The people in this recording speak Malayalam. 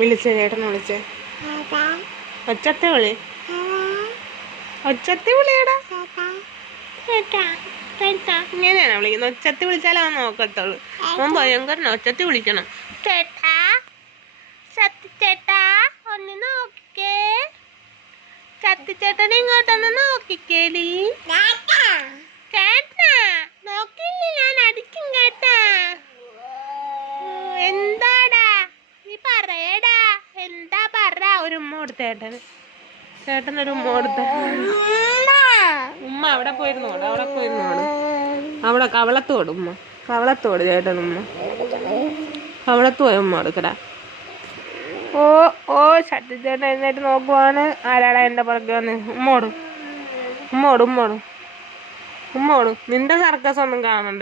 വിളിച്ചേ, ചേട്ടനെ വിളിച്ചേ. ഒച്ചത്തെ വിളി, ഒച്ചത്തി വിളിയടാ. ഇങ്ങനെയാണോ വിളിക്കുന്നത്? ഒച്ചത്തി വിളിച്ചാലേ അവൻ നോക്കത്തുള്ളൂ. അവൻ ഭയങ്കരനാ, ഒച്ചത്തി വിളിക്കണം. ചേട്ടാ, സത്യചേട്ടാ ഒന്ന് നോക്കിക്കേ, സത്യചേട്ടനെ ഇങ്ങോട്ടൊന്ന് നോക്കിക്കേടി. കേട്ടാ, നോക്കില്ലേ ഞാൻ അടിക്കും കേട്ടാ. എന്താടാ നീ പറയടാ, എന്താ പറ. ഒരു ഉമ്മ കൊടുത്ത ചേട്ടന്, ചേട്ടനൊരു ഉമ്മ കൊടുത്ത. ഉമ്മ അവിടെ പോയിരുന്നോട്, അവിടെ പോയിരുന്നോട്, അവിടെ കവളത്തോട് ഉമ്മ, കവളത്തോട് ചേട്ടൻ ഉമ്മ, കവളത്ത് പോയ ഉമ്മ കൊടുക്കടാ. ഓ ഓ സത്യചേട്ടൻ എന്നിട്ട് നോക്കുവാണ്. ആരാടാ എൻ്റെ പുറകെ വന്ന്? ഉമ്മോട്, ഉമ്മോട്, ഉമ്മോട്, ഉമ്മോട്. നിന്റെ സർക്കസ് ഒന്നും കാണണ്ട.